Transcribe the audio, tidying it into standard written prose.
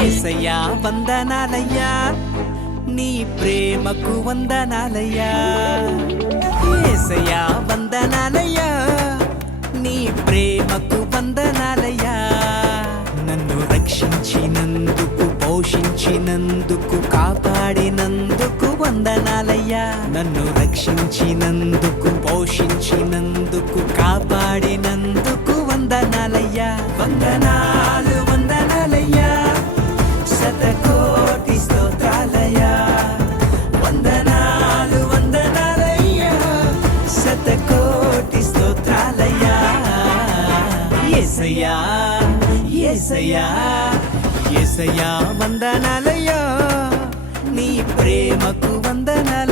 యేసయ్యా వందనాలయ్యా నీ ప్రేమకు వందనాలయ్యా యేసయ్యా వందనాలయ్యా నీ ప్రేమకు వందనాలయ్యా నన్ను రక్షించినందుకు పోషించినందుకు కాపాడినందుకు వందనాలయ్యా నన్ను రక్షించినందుకు పోషించినందుకు కాపాడినందుకు వందనాలయ్యా వందనాలు వందనాలయ్యా శతకోటి స్తోత్రాలయ్యా వందనాలు వందనాలయ్యా శతకోటి స్తోత్రాలయ్యా యేసయ్యా యేసయ్యా యేసయ్యా వందనాలయ్యా నీ ప్రేమకు వందనాలు